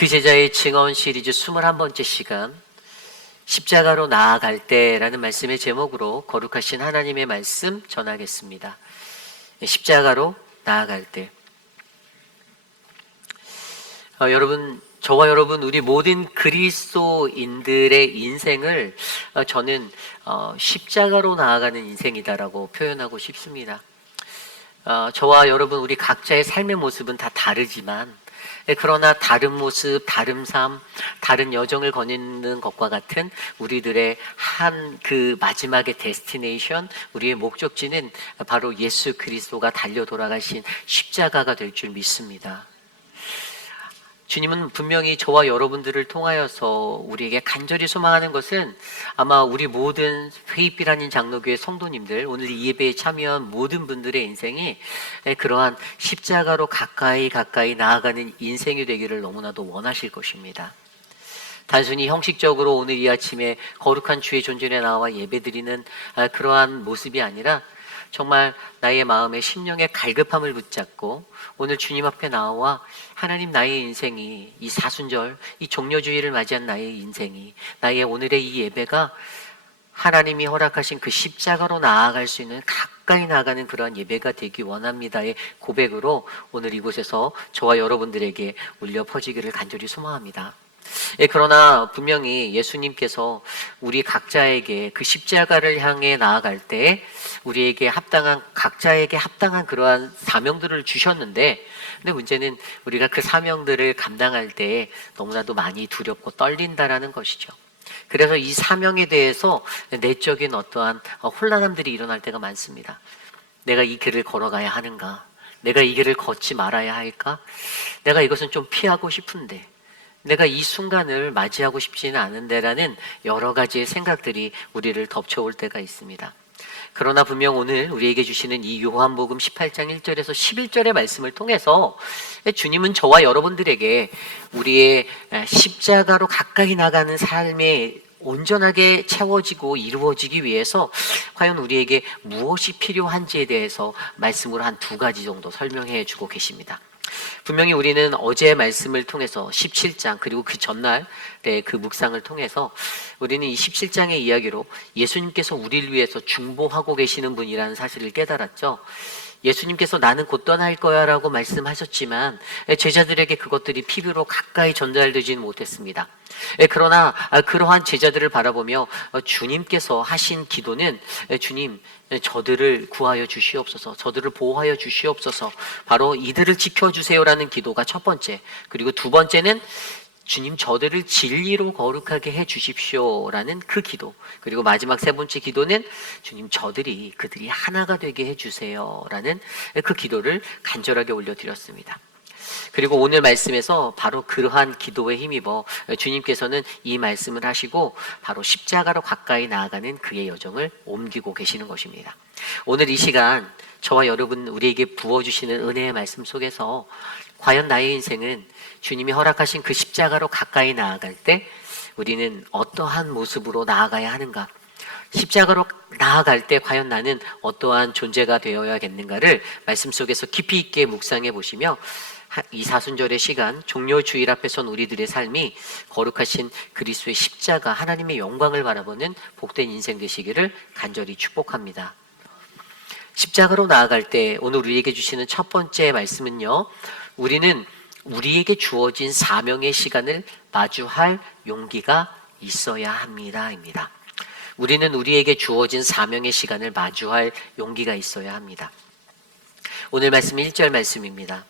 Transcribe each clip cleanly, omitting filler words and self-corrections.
그 제자의 증언 시리즈 21번째 시간, 십자가로 나아갈 때라는 말씀의 제목으로 거룩하신 하나님의 말씀 전하겠습니다. 십자가로 나아갈 때. 여러분, 저와 여러분, 우리 모든 그리스도인들의 인생을 저는 십자가로 나아가는 인생이다라고 표현하고 싶습니다. 저와 여러분, 우리 각자의 삶의 모습은 다 다르지만, 그러나 다른 모습, 다른 삶, 다른 여정을 거니는 것과 같은 우리들의 한 그 마지막의 데스티네이션, 우리의 목적지는 바로 예수 그리스도가 달려 돌아가신 십자가가 될 줄 믿습니다. 주님은 분명히 저와 여러분들을 통하여서 우리에게 간절히 소망하는 것은 아마 우리 모든 회입 비라닌 장로교회 성도님들, 오늘 이 예배에 참여한 모든 분들의 인생이 그러한 십자가로 가까이 나아가는 인생이 되기를 너무나도 원하실 것입니다. 단순히 형식적으로 오늘 이 아침에 거룩한 주의 존전에 나와 예배드리는 그러한 모습이 아니라 정말 나의 마음에 심령의 갈급함을 붙잡고 오늘 주님 앞에 나와 하나님, 나의 인생이 이 사순절, 이 종려주의를 맞이한 나의 인생이, 나의 오늘의 이 예배가 하나님이 허락하신 그 십자가로 나아갈 수 있는 가까이 나아가는 그러한 예배가 되기 원합니다의 고백으로 오늘 이곳에서 저와 여러분들에게 울려 퍼지기를 간절히 소망합니다. 그러나 분명히 예수님께서 우리 각자에게 그 십자가를 향해 나아갈 때 우리에게 각자에게 합당한 그러한 사명들을 주셨는데, 근데 문제는 우리가 그 사명들을 감당할 때 너무나도 많이 두렵고 떨린다라는 것이죠. 그래서 이 사명에 대해서 내적인 어떠한 혼란함들이 일어날 때가 많습니다. 내가 이 길을 걸어가야 하는가? 내가 이 길을 걷지 말아야 할까? 내가 이것은 좀 피하고 싶은데, 내가 이 순간을 맞이하고 싶지는 않은데라는 여러 가지의 생각들이 우리를 덮쳐올 때가 있습니다. 그러나 분명 오늘 우리에게 주시는 이 요한복음 18장 1절에서 11절의 말씀을 통해서 주님은 저와 여러분들에게 우리의 십자가로 가까이 나가는 삶에 온전하게 채워지고 이루어지기 위해서 과연 우리에게 무엇이 필요한지에 대해서 말씀으로 한 2가지 정도 설명해 주고 계십니다. 분명히 우리는 어제의 말씀을 통해서 17장 그리고 그 전날의 그 묵상을 통해서 우리는 이 17장의 이야기로 예수님께서 우리를 위해서 중보하고 계시는 분이라는 사실을 깨달았죠. 예수님께서 나는 곧 떠날 거야 라고 말씀하셨지만 제자들에게 그것들이 피부로 가까이 전달되지는 못했습니다. 그러나 그러한 제자들을 바라보며 주님께서 하신 기도는 주님, 저들을 구하여 주시옵소서, 저들을 보호하여 주시옵소서, 바로 이들을 지켜주세요라는 기도가 첫 번째. 그리고 2번째는 주님, 저들을 진리로 거룩하게 해 주십시오라는 그 기도. 그리고 마지막 3번째 기도는 주님, 그들이 하나가 되게 해 주세요라는 그 기도를 간절하게 올려드렸습니다. 그리고 오늘 말씀에서 바로 그러한 기도에 힘입어 주님께서는 이 말씀을 하시고 바로 십자가로 가까이 나아가는 그의 여정을 옮기고 계시는 것입니다. 오늘 이 시간 저와 여러분, 우리에게 부어주시는 은혜의 말씀 속에서 과연 나의 인생은 주님이 허락하신 그 십자가로 가까이 나아갈 때 우리는 어떠한 모습으로 나아가야 하는가? 십자가로 나아갈 때 과연 나는 어떠한 존재가 되어야겠는가를 말씀 속에서 깊이 있게 묵상해 보시며 이 사순절의 시간, 종려 주일 앞에 선 우리들의 삶이 거룩하신 그리스도의 십자가, 하나님의 영광을 바라보는 복된 인생 되시기를 간절히 축복합니다. 십자가로 나아갈 때 오늘 우리에게 주시는 첫 번째 말씀은요, 우리는 우리에게 주어진 사명의 시간을 마주할 용기가 있어야 합니다입니다. 우리는 우리에게 주어진 사명의 시간을 마주할 용기가 있어야 합니다. 오늘 말씀 1절 말씀입니다.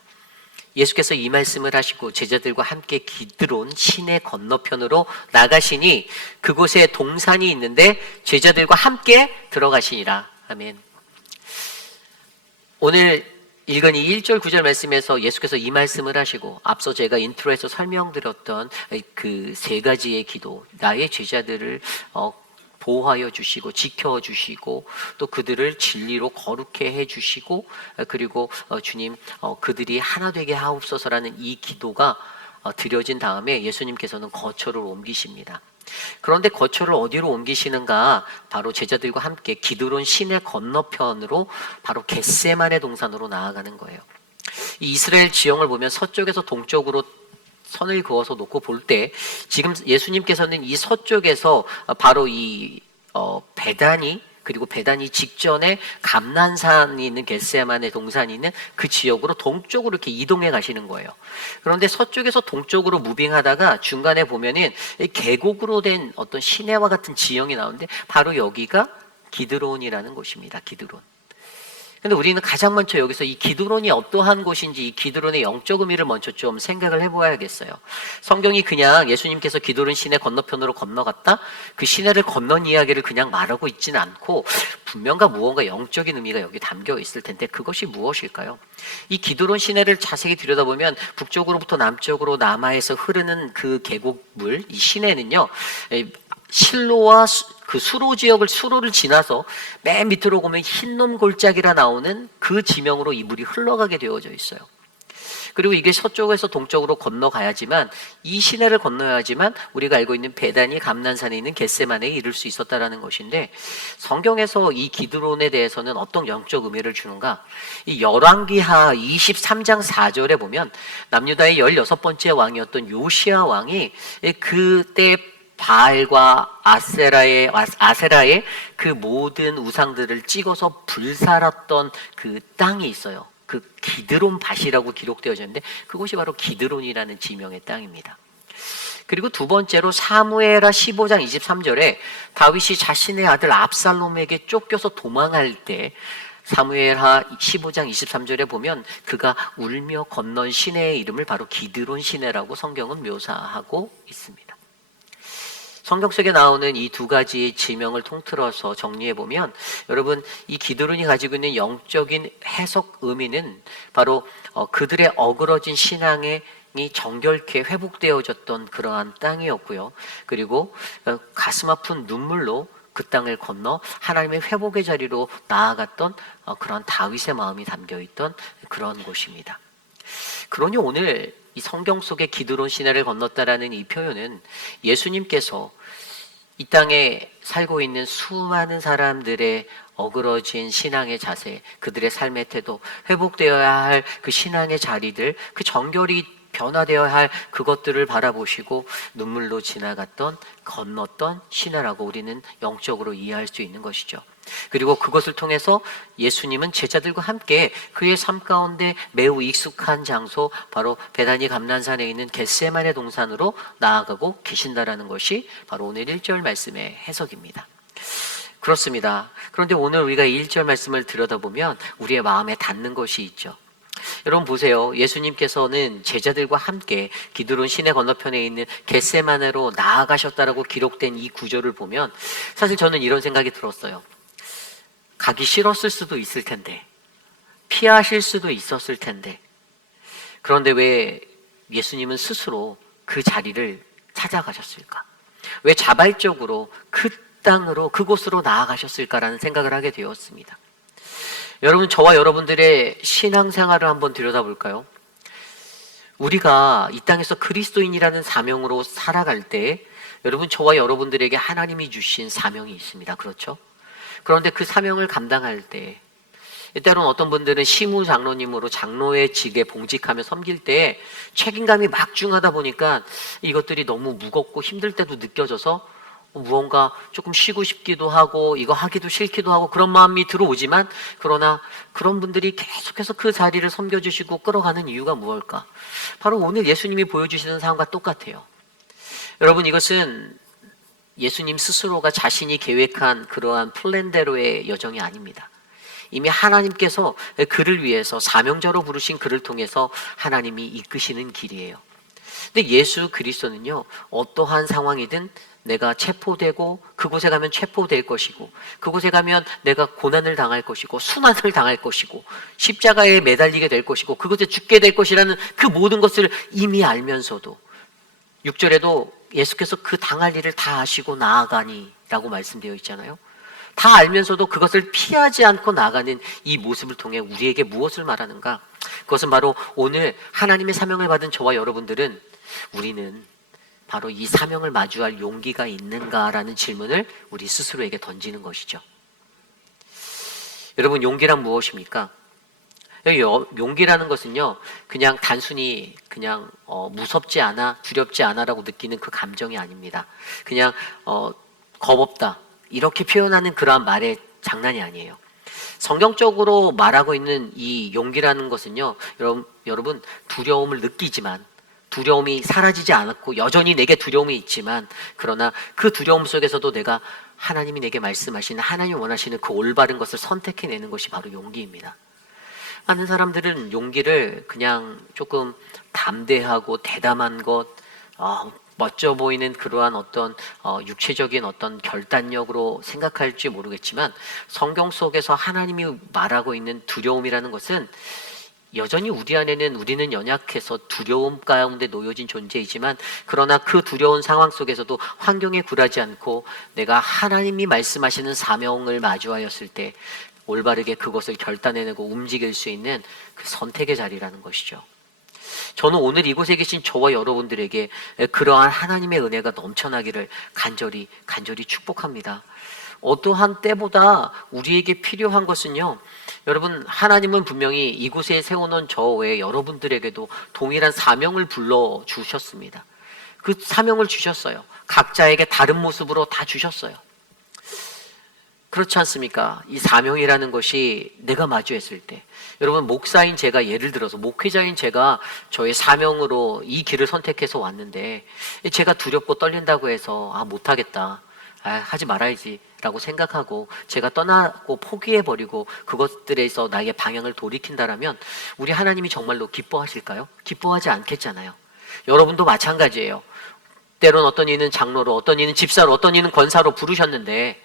예수께서 이 말씀을 하시고 제자들과 함께 기드론 시내 건너편으로 나가시니 그곳에 동산이 있는데 제자들과 함께 들어가시니라. 아멘. 오늘 읽은 이 1절 9절 말씀에서 예수께서 이 말씀을 하시고 앞서 제가 인트로에서 설명드렸던 그 3가지의 기도, 나의 제자들을 보호하여 주시고 지켜주시고 또 그들을 진리로 거룩해 해주시고 그리고 주님, 그들이 하나 되게 하옵소서라는 이 기도가 드려진 다음에 예수님께서는 거처를 옮기십니다. 그런데 거처를 어디로 옮기시는가? 바로 제자들과 함께 기드론 시내 건너편으로 바로 겟세마네 동산으로 나아가는 거예요. 이 이스라엘 지형을 보면 서쪽에서 동쪽으로 선을 그어서 놓고 볼 때 지금 예수님께서는 이 서쪽에서 바로 이 베다니, 그리고 베다니 직전에 감난산이 있는 겟세마네 동산이 있는 그 지역으로 동쪽으로 이렇게 이동해 가시는 거예요. 그런데 서쪽에서 동쪽으로 무빙하다가 중간에 보면은 계곡으로 된 어떤 시내와 같은 지형이 나오는데 바로 여기가 기드론이라는 곳입니다. 기드론. 근데 우리는 가장 먼저 여기서 이 기드론이 어떠한 곳인지, 이 기드론의 영적 의미를 먼저 좀 생각을 해보아야겠어요. 성경이 그냥 예수님께서 기드론 시내 건너편으로 건너갔다, 그 시내를 건넌 이야기를 그냥 말하고 있지는 않고 분명가 무언가 영적인 의미가 여기 담겨 있을 텐데 그것이 무엇일까요? 이 기드론 시내를 자세히 들여다보면 북쪽으로부터 남쪽으로 남하에서 흐르는 그 계곡물, 이 시내는요, 실로와 그 수로를 지나서 맨 밑으로 보면 흰놈 골짜기라 나오는 그 지명으로 이 물이 흘러가게 되어져 있어요. 그리고 이게 서쪽에서 동쪽으로 건너가야지만, 이 시내를 건너야지만 우리가 알고 있는 베다니 감난산에 있는 겟세마네에 이를 수 있었다라는 것인데, 성경에서 이 기드론에 대해서는 어떤 영적 의미를 주는가? 이 열왕기하 23장 4절에 보면 남유다의 16번째 왕이었던 요시야 왕이 그때 바알과 아세라의 그 모든 우상들을 찍어서 불살았던 그 땅이 있어요. 그 기드론 밭이라고 기록되어져 있는데 그곳이 바로 기드론이라는 지명의 땅입니다. 그리고 두 번째로 사무엘하 15장 23절에 다윗이 자신의 아들 압살롬에게 쫓겨서 도망할 때 사무엘하 15장 23절에 보면 그가 울며 건넌 시내의 이름을 바로 기드론 시내라고 성경은 묘사하고 있습니다. 성경 속에 나오는 이 두 가지의 지명을 통틀어서 정리해보면, 여러분, 이 기드론이 가지고 있는 영적인 해석 의미는 바로 그들의 어그러진 신앙이 정결케 회복되어졌던 그러한 땅이었고요. 그리고 가슴 아픈 눈물로 그 땅을 건너 하나님의 회복의 자리로 나아갔던 그런 다윗의 마음이 담겨있던 그런 곳입니다. 그러니 오늘 이 성경 속에 기드론 시내를 건넜다라는 이 표현은 예수님께서 이 땅에 살고 있는 수많은 사람들의 어그러진 신앙의 자세, 그들의 삶의 태도, 회복되어야 할 그 신앙의 자리들, 그 정결이 변화되어야 할 그것들을 바라보시고 눈물로 지나갔던, 건넜던 시내라고 우리는 영적으로 이해할 수 있는 것이죠. 그리고 그것을 통해서 예수님은 제자들과 함께 그의 삶 가운데 매우 익숙한 장소, 바로 베다니 감난산에 있는 겟세마네 동산으로 나아가고 계신다라는 것이 바로 오늘 1절 말씀의 해석입니다. 그렇습니다. 그런데 오늘 우리가 1절 말씀을 들여다보면 우리의 마음에 닿는 것이 있죠. 여러분 보세요. 예수님께서는 제자들과 함께 기드론 시내 건너편에 있는 겟세마네로 나아가셨다라고 기록된 이 구절을 보면 사실 저는 이런 생각이 들었어요. 가기 싫었을 수도 있을 텐데, 피하실 수도 있었을 텐데, 그런데 왜 예수님은 스스로 그 자리를 찾아가셨을까? 왜 자발적으로 그 땅으로, 그곳으로 나아가셨을까라는 생각을 하게 되었습니다. 여러분, 저와 여러분들의 신앙생활을 한번 들여다볼까요? 우리가 이 땅에서 그리스도인이라는 사명으로 살아갈 때 여러분, 저와 여러분들에게 하나님이 주신 사명이 있습니다. 그렇죠? 그런데 그 사명을 감당할 때 때로는 어떤 분들은 시무 장로님으로 장로의 직에 봉직하며 섬길 때 책임감이 막중하다 보니까 이것들이 너무 무겁고 힘들 때도 느껴져서 무언가 조금 쉬고 싶기도 하고 이거 하기도 싫기도 하고 그런 마음이 들어오지만, 그러나 그런 분들이 계속해서 그 자리를 섬겨주시고 끌어가는 이유가 무엇일까? 바로 오늘 예수님이 보여주시는 상황과 똑같아요. 여러분, 이것은 예수님 스스로가 자신이 계획한 그러한 플랜대로의 여정이 아닙니다. 이미 하나님께서 그를 위해서 사명자로 부르신 그를 통해서 하나님이 이끄시는 길이에요. 근데 예수 그리스도는요, 어떠한 상황이든 내가 체포되고 그곳에 가면 체포될 것이고 그곳에 가면 내가 고난을 당할 것이고 수난을 당할 것이고 십자가에 매달리게 될 것이고 그곳에 죽게 될 것이라는 그 모든 것을 이미 알면서도 6절에도 예수께서 그 당할 일을 다 아시고 나아가니 라고 말씀되어 있잖아요. 다 알면서도 그것을 피하지 않고 나아가는 이 모습을 통해 우리에게 무엇을 말하는가? 그것은 바로 오늘 하나님의 사명을 받은 저와 여러분들은 우리는 바로 이 사명을 마주할 용기가 있는가라는 질문을 우리 스스로에게 던지는 것이죠. 여러분, 용기란 무엇입니까? 용기라는 것은요, 그냥 단순히 그냥 무섭지 않아, 두렵지 않아라고 느끼는 그 감정이 아닙니다. 그냥 겁없다 이렇게 표현하는 그러한 말의 장난이 아니에요. 성경적으로 말하고 있는 이 용기라는 것은요, 여러분 두려움을 느끼지만 두려움이 사라지지 않았고 여전히 내게 두려움이 있지만, 그러나 그 두려움 속에서도 내가 하나님이 내게 말씀하시는, 하나님이 원하시는 그 올바른 것을 선택해내는 것이 바로 용기입니다. 많은 사람들은 용기를 그냥 조금 담대하고 대담한 것, 멋져 보이는 그러한 어떤 육체적인 어떤 결단력으로 생각할지 모르겠지만, 성경 속에서 하나님이 말하고 있는 두려움이라는 것은 여전히 우리 안에는, 우리는 연약해서 두려움 가운데 놓여진 존재이지만, 그러나 그 두려운 상황 속에서도 환경에 굴하지 않고 내가 하나님이 말씀하시는 사명을 마주하였을 때 올바르게 그것을 결단해내고 움직일 수 있는 그 선택의 자리라는 것이죠. 저는 오늘 이곳에 계신 저와 여러분들에게 그러한 하나님의 은혜가 넘쳐나기를 간절히 축복합니다. 어떠한 때보다 우리에게 필요한 것은요, 여러분, 하나님은 분명히 이곳에 세워놓은 저 외에 여러분들에게도 동일한 사명을 불러주셨습니다. 그 사명을 주셨어요. 각자에게 다른 모습으로 다 주셨어요. 그렇지 않습니까? 이 사명이라는 것이 내가 마주했을 때, 여러분, 목사인 제가, 예를 들어서 목회자인 제가 저의 사명으로 이 길을 선택해서 왔는데, 제가 두렵고 떨린다고 해서 못하겠다, 하지 말아야지 라고 생각하고 제가 떠나고 포기해버리고 그것들에서 나의 방향을 돌이킨다라면 우리 하나님이 정말로 기뻐하실까요? 기뻐하지 않겠잖아요. 여러분도 마찬가지예요. 때론 어떤 이는 장로로, 어떤 이는 집사로, 어떤 이는 권사로 부르셨는데,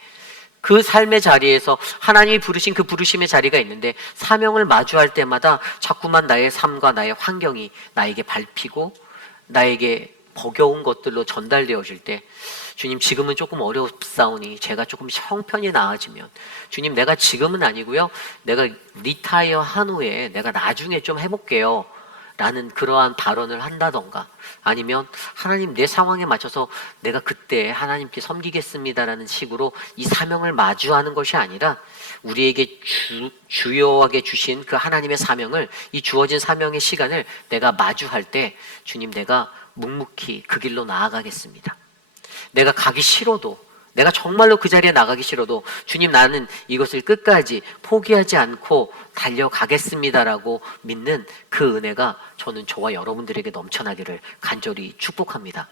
그 삶의 자리에서 하나님이 부르신 그 부르심의 자리가 있는데, 사명을 마주할 때마다 자꾸만 나의 삶과 나의 환경이 나에게 밟히고 나에게 버거운 것들로 전달되어질 때, 주님, 지금은 조금 어렵사오니 제가 조금 형편이 나아지면, 주님, 내가 지금은 아니고요, 내가 리타이어 한 후에 내가 나중에 좀 해볼게요 라는 그러한 발언을 한다던가, 아니면 하나님, 내 상황에 맞춰서 내가 그때 하나님께 섬기겠습니다라는 식으로 이 사명을 마주하는 것이 아니라, 우리에게 주요하게 주신 그 하나님의 사명을, 이 주어진 사명의 시간을 내가 마주할 때, 주님, 내가 묵묵히 그 길로 나아가겠습니다. 내가 가기 싫어도, 내가 정말로 그 자리에 나가기 싫어도, 주님, 나는 이것을 끝까지 포기하지 않고 달려가겠습니다라고 믿는 그 은혜가 저는 저와 여러분들에게 넘쳐나기를 간절히 축복합니다.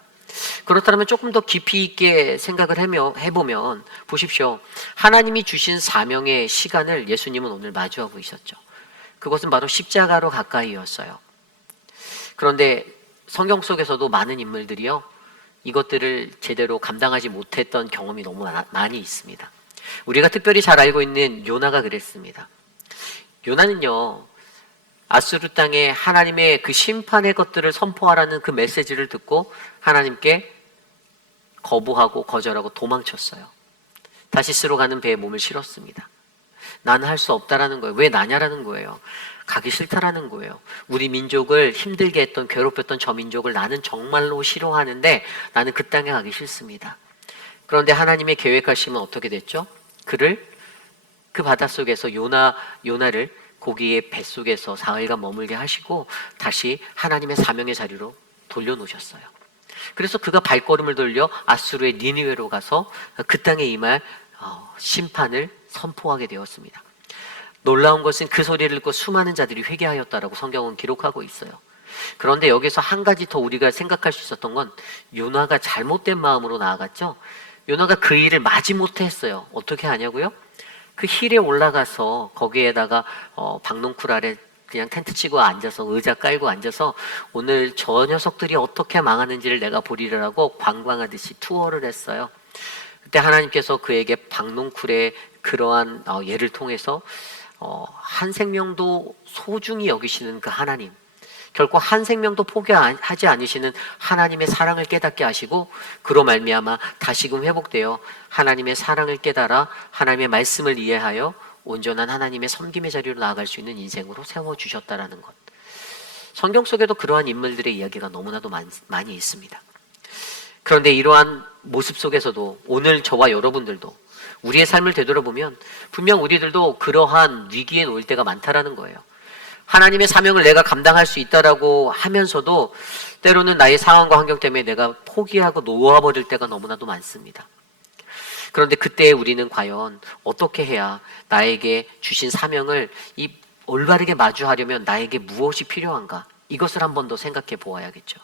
그렇다면 조금 더 깊이 있게 생각을 해보면 보십시오. 하나님이 주신 사명의 시간을 예수님은 오늘 마주하고 있었죠. 그것은 바로 십자가로 가까이였어요. 그런데 성경 속에서도 많은 인물들이요, 이것들을 제대로 감당하지 못했던 경험이 너무 많이 있습니다. 우리가 특별히 잘 알고 있는 요나가 그랬습니다. 요나는요, 아수르 땅에 하나님의 그 심판의 것들을 선포하라는 그 메시지를 듣고 하나님께 거부하고 거절하고 도망쳤어요. 다시스로 가는 배에 몸을 실었습니다. 나는 할 수 없다라는 거예요. 왜 나냐라는 거예요. 가기 싫다라는 거예요. 우리 민족을 힘들게 했던, 괴롭혔던 저 민족을 나는 정말로 싫어하는데 나는 그 땅에 가기 싫습니다. 그런데 하나님의 계획하시면 어떻게 됐죠? 그를 그 바닷속에서 요나를 고기의 뱃속에서 사흘간 머물게 하시고 다시 하나님의 사명의 자리로 돌려놓으셨어요. 그래서 그가 발걸음을 돌려 아수르의 니느웨로 가서 그 땅에 임할 심판을 선포하게 되었습니다. 놀라운 것은 그 소리를 듣고 수많은 자들이 회개하였다라고 성경은 기록하고 있어요. 그런데 여기서 한 가지 더 우리가 생각할 수 있었던 건, 요나가 잘못된 마음으로 나아갔죠. 요나가 그 일을 마지못해 했어요. 어떻게 하냐고요? 그 힐에 올라가서 거기에다가 박농쿨 아래 그냥 텐트 치고 앉아서, 의자 깔고 앉아서 오늘 저 녀석들이 어떻게 망하는지를 내가 보리라고 관광하듯이 투어를 했어요. 그때 하나님께서 그에게 박농쿨의 그러한 예를 통해서 한 생명도 소중히 여기시는 그 하나님, 결코 한 생명도 포기하지 않으시는 하나님의 사랑을 깨닫게 하시고, 그로 말미암아 다시금 회복되어 하나님의 사랑을 깨달아 하나님의 말씀을 이해하여 온전한 하나님의 섬김의 자리로 나아갈 수 있는 인생으로 세워주셨다라는 것. 성경 속에도 그러한 인물들의 이야기가 너무나도 많이 있습니다. 그런데 이러한 모습 속에서도 오늘 저와 여러분들도 우리의 삶을 되돌아보면 분명 우리들도 그러한 위기에 놓일 때가 많다라는 거예요. 하나님의 사명을 내가 감당할 수 있다라고 하면서도 때로는 나의 상황과 환경 때문에 내가 포기하고 놓아버릴 때가 너무나도 많습니다. 그런데 그때 우리는 과연 어떻게 해야 나에게 주신 사명을 올바르게 마주하려면 나에게 무엇이 필요한가? 이것을 한 번 더 생각해 보아야겠죠.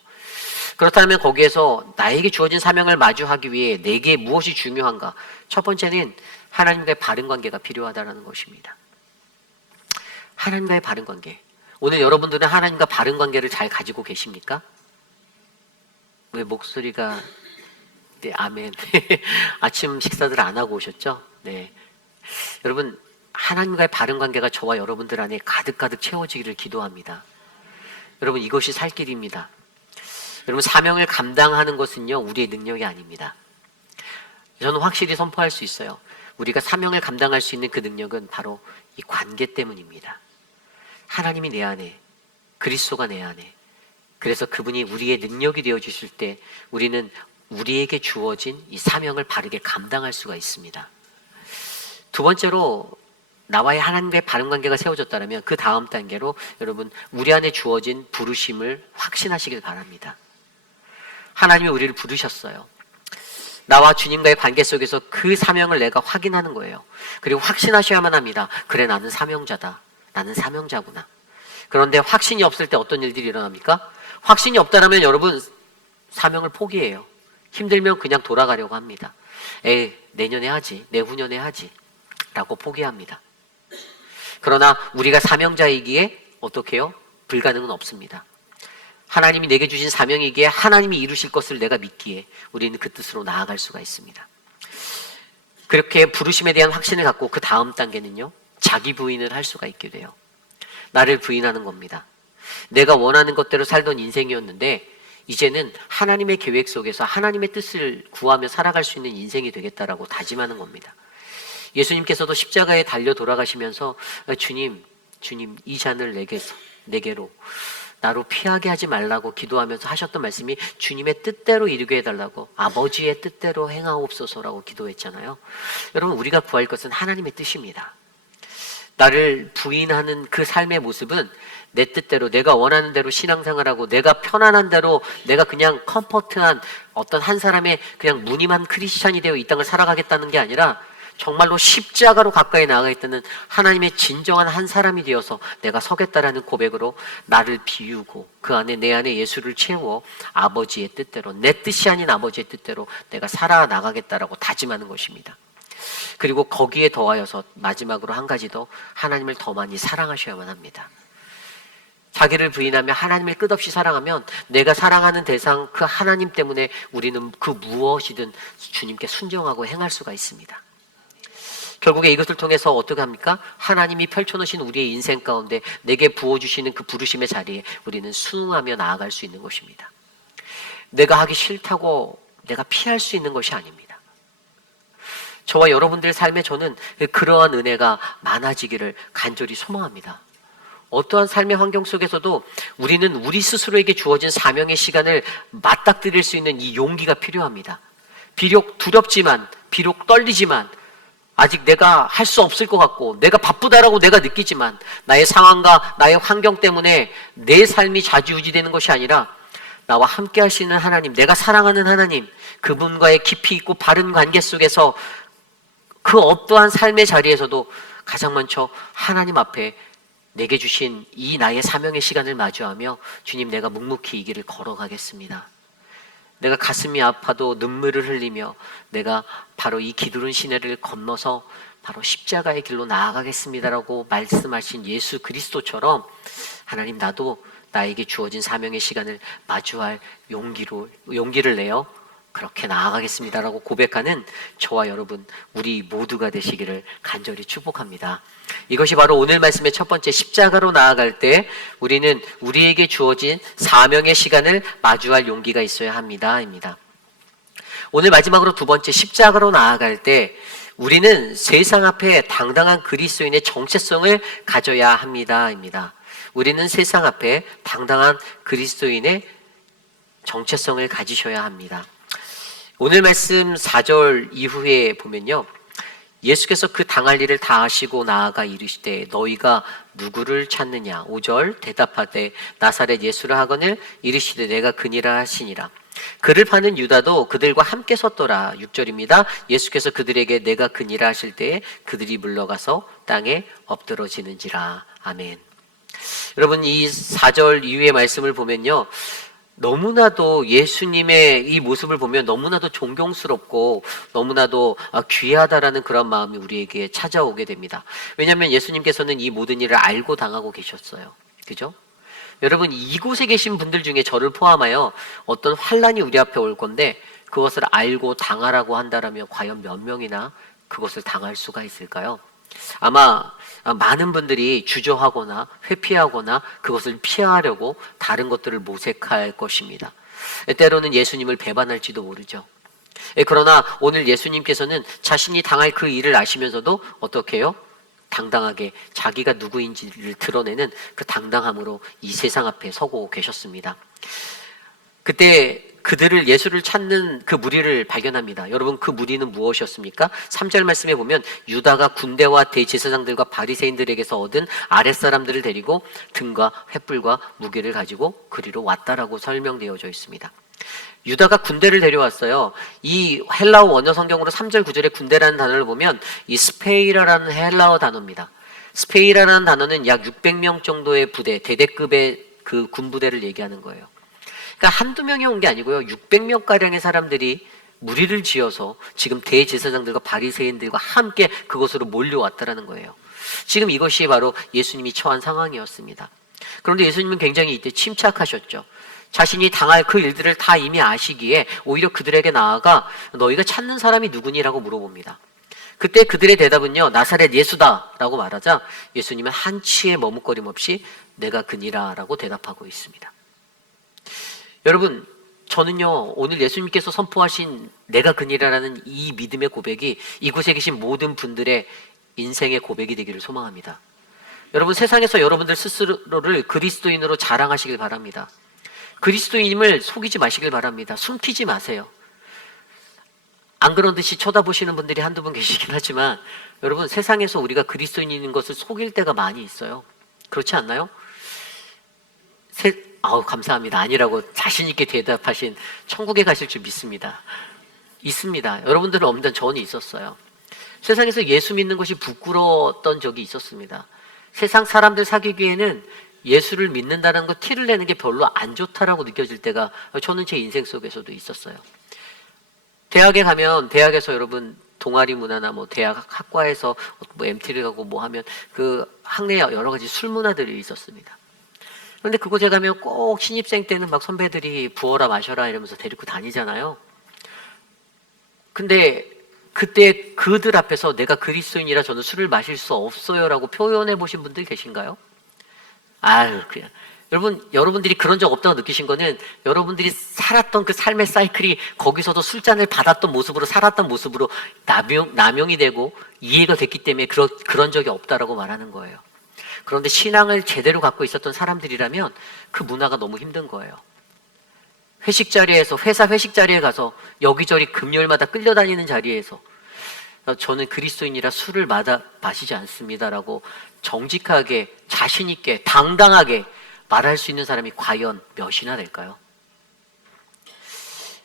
그렇다면 거기에서 나에게 주어진 사명을 마주하기 위해 내게 무엇이 중요한가? 첫 번째는 하나님과의 바른 관계가 필요하다는 것입니다. 하나님과의 바른 관계. 오늘 여러분들은 하나님과 바른 관계를 잘 가지고 계십니까? 왜 목소리가 네, 아멘. 아침 식사들 안 하고 오셨죠? 네. 여러분, 하나님과의 바른 관계가 저와 여러분들 안에 가득가득 채워지기를 기도합니다. 여러분, 이것이 살 길입니다. 여러분, 사명을 감당하는 것은요, 우리의 능력이 아닙니다. 저는 확실히 선포할 수 있어요. 우리가 사명을 감당할 수 있는 그 능력은 바로 이 관계 때문입니다. 하나님이 내 안에, 그리스도가 내 안에, 그래서 그분이 우리의 능력이 되어 주실 때 우리는 우리에게 주어진 이 사명을 바르게 감당할 수가 있습니다. 두 번째로 나와의 하나님과의 바른 관계가 세워졌다면 그 다음 단계로 여러분 우리 안에 주어진 부르심을 확신하시길 바랍니다. 하나님이 우리를 부르셨어요. 나와 주님과의 관계 속에서 그 사명을 내가 확인하는 거예요. 그리고 확신하셔야만 합니다. 그래, 나는 사명자다. 나는 사명자구나. 그런데 확신이 없을 때 어떤 일들이 일어납니까? 확신이 없다면 여러분 사명을 포기해요. 힘들면 그냥 돌아가려고 합니다. 내년에 하지, 내후년에 하지 라고 포기합니다. 그러나 우리가 사명자이기에 어떻게 해요? 불가능은 없습니다. 하나님이 내게 주신 사명이기에 하나님이 이루실 것을 내가 믿기에 우리는 그 뜻으로 나아갈 수가 있습니다. 그렇게 부르심에 대한 확신을 갖고 그 다음 단계는요, 자기 부인을 할 수가 있게 돼요. 나를 부인하는 겁니다. 내가 원하는 것대로 살던 인생이었는데 이제는 하나님의 계획 속에서 하나님의 뜻을 구하며 살아갈 수 있는 인생이 되겠다라고 다짐하는 겁니다. 예수님께서도 십자가에 달려 돌아가시면서 주님 이 잔을 내게로 나로 피하게 하지 말라고 기도하면서 하셨던 말씀이 주님의 뜻대로 이루게 해달라고, 아버지의 뜻대로 행하옵소서라고 기도했잖아요. 여러분, 우리가 구할 것은 하나님의 뜻입니다. 나를 부인하는 그 삶의 모습은 내 뜻대로, 내가 원하는 대로 신앙생활하고 내가 편안한 대로 내가 그냥 컴포트한 어떤 한 사람의 그냥 무늬만 크리스찬이 되어 이 땅을 살아가겠다는 게 아니라 정말로 십자가로 가까이 나아가 있다는 하나님의 진정한 한 사람이 되어서 내가 서겠다라는 고백으로 나를 비우고 그 안에 내 안에 예수를 채워 아버지의 뜻대로, 내 뜻이 아닌 아버지의 뜻대로 내가 살아나가겠다라고 다짐하는 것입니다. 그리고 거기에 더하여서 마지막으로 한 가지 더, 하나님을 더 많이 사랑하셔야만 합니다. 자기를 부인하며 하나님을 끝없이 사랑하면 내가 사랑하는 대상 그 하나님 때문에 우리는 그 무엇이든 주님께 순종하고 행할 수가 있습니다. 결국에 이것을 통해서 어떻게 합니까? 하나님이 펼쳐놓으신 우리의 인생 가운데 내게 부어주시는 그 부르심의 자리에 우리는 순응하며 나아갈 수 있는 것입니다. 내가 하기 싫다고 내가 피할 수 있는 것이 아닙니다. 저와 여러분들 삶에 저는 그러한 은혜가 많아지기를 간절히 소망합니다. 어떠한 삶의 환경 속에서도 우리는 우리 스스로에게 주어진 사명의 시간을 맞닥뜨릴 수 있는 이 용기가 필요합니다. 비록 두렵지만, 비록 떨리지만, 아직 내가 할 수 없을 것 같고 내가 바쁘다라고 내가 느끼지만 나의 상황과 나의 환경 때문에 내 삶이 좌지우지되는 것이 아니라 나와 함께 하시는 하나님, 내가 사랑하는 하나님, 그분과의 깊이 있고 바른 관계 속에서 그 어떠한 삶의 자리에서도 가장 먼저 하나님 앞에 내게 주신 이 나의 사명의 시간을 마주하며 주님, 내가 묵묵히 이 길을 걸어가겠습니다. 내가 가슴이 아파도 눈물을 흘리며 내가 바로 이 기두른 시내를 건너서 바로 십자가의 길로 나아가겠습니다라고 말씀하신 예수 그리스도처럼 하나님, 나도 나에게 주어진 사명의 시간을 마주할 용기를 내어 그렇게 나아가겠습니다라고 고백하는 저와 여러분, 우리 모두가 되시기를 간절히 축복합니다. 이것이 바로 오늘 말씀의 첫 번째, 십자가로 나아갈 때 우리는 우리에게 주어진 사명의 시간을 마주할 용기가 있어야 합니다.입니다. 오늘 마지막으로 두 번째, 십자가로 나아갈 때 우리는 세상 앞에 당당한 그리스도인의 정체성을 가져야 합니다.입니다. 우리는 세상 앞에 당당한 그리스도인의 정체성을 가지셔야 합니다. 오늘 말씀 4절 이후에 보면요, 예수께서 그 당할 일을 다 하시고 나아가 이르시되 너희가 누구를 찾느냐? 5절 대답하되 나사렛 예수라 하거늘 이르시되 내가 그니라 하시니라. 그를 파는 유다도 그들과 함께 섰더라. 6절입니다. 예수께서 그들에게 내가 그니라 하실 때에 그들이 물러가서 땅에 엎드러지는지라. 아멘. 여러분, 이 4절 이후의 말씀을 보면요, 너무나도 예수님의 이 모습을 보면 너무나도 존경스럽고 너무나도 귀하다라는 그런 마음이 우리에게 찾아오게 됩니다. 왜냐하면 예수님께서는 이 모든 일을 알고 당하고 계셨어요. 그죠? 여러분, 이곳에 계신 분들 중에 저를 포함하여 어떤 환난이 우리 앞에 올 건데 그것을 알고 당하라고 한다라면 과연 몇 명이나 그것을 당할 수가 있을까요? 아마 많은 분들이 주저하거나 회피하거나 그것을 피하려고 다른 것들을 모색할 것입니다. 때로는 예수님을 배반할지도 모르죠. 그러나 오늘 예수님께서는 자신이 당할 그 일을 아시면서도 어떻게 해요? 당당하게 자기가 누구인지를 드러내는 그 당당함으로 이 세상 앞에 서고 계셨습니다. 그때 그들을 예수를 찾는 그 무리를 발견합니다. 여러분, 그 무리는 무엇이었습니까? 3절 말씀에 보면 유다가 군대와 대제사장들과 바리새인들에게서 얻은 아랫사람들을 데리고 등과 횃불과 무기를 가지고 그리로 왔다라고 설명되어져 있습니다. 유다가 군대를 데려왔어요. 이 헬라어 원어 성경으로 3절 9절에 군대라는 단어를 보면 이 스페이라라는 헬라어 단어입니다. 스페이라라는 단어는 약 600명 정도의 부대, 대대급의 그 군부대를 얘기하는 거예요. 그러니까 한두 명이 온 게 아니고요. 600명가량의 사람들이 무리를 지어서 지금 대제사장들과 바리새인들과 함께 그곳으로 몰려왔다라는 거예요. 지금 이것이 바로 예수님이 처한 상황이었습니다. 그런데 예수님은 굉장히 이때 침착하셨죠. 자신이 당할 그 일들을 다 이미 아시기에 오히려 그들에게 나아가 너희가 찾는 사람이 누구니라고 물어봅니다. 그때 그들의 대답은요, 나사렛 예수다 라고 말하자 예수님은 한치의 머뭇거림 없이 내가 그니라 라고 대답하고 있습니다. 여러분, 저는요, 오늘 예수님께서 선포하신 내가 그니라라는 이 믿음의 고백이 이곳에 계신 모든 분들의 인생의 고백이 되기를 소망합니다. 여러분, 세상에서 여러분들 스스로를 그리스도인으로 자랑하시길 바랍니다. 그리스도인임을 속이지 마시길 바랍니다. 숨기지 마세요. 안 그런 듯이 쳐다보시는 분들이 한두 분 계시긴 하지만 여러분, 세상에서 우리가 그리스도인인 것을 속일 때가 많이 있어요. 그렇지 않나요? 감사합니다. 아니라고 자신있게 대답하신 천국에 가실 줄 믿습니다. 있습니다. 여러분들은 없는 저는 있었어요. 세상에서 예수 믿는 것이 부끄러웠던 적이 있었습니다. 세상 사람들 사귀기에는 예수를 믿는다는 거 티를 내는 게 별로 안 좋다라고 느껴질 때가 저는 제 인생 속에서도 있었어요. 대학에 가면 대학에서 여러분 동아리 문화나 뭐 대학 학과에서 뭐 MT를 가고 뭐 하면 그 학내에 여러 가지 술 문화들이 있었습니다. 그런데 그곳에 가면 꼭 신입생 때는 막 선배들이 부어라 마셔라 이러면서 데리고 다니잖아요. 근데 그때 그들 앞에서 내가 그리스도인이라 저는 술을 마실 수 없어요라고 표현해 보신 분들 계신가요? 그냥 여러분들이 그런 적 없다고 느끼신 거는 여러분들이 살았던 그 삶의 사이클이 거기서도 술잔을 받았던 모습으로 살았던 모습으로 남용이 되고 이해가 됐기 때문에 그런 적이 없다라고 말하는 거예요. 그런데 신앙을 제대로 갖고 있었던 사람들이라면 그 문화가 너무 힘든 거예요. 회식 자리에서, 회사 회식 자리에 가서 여기저기 금요일마다 끌려다니는 자리에서 저는 그리스도인이라 술을 마시지 않습니다라고 정직하게, 자신있게, 당당하게 말할 수 있는 사람이 과연 몇이나 될까요?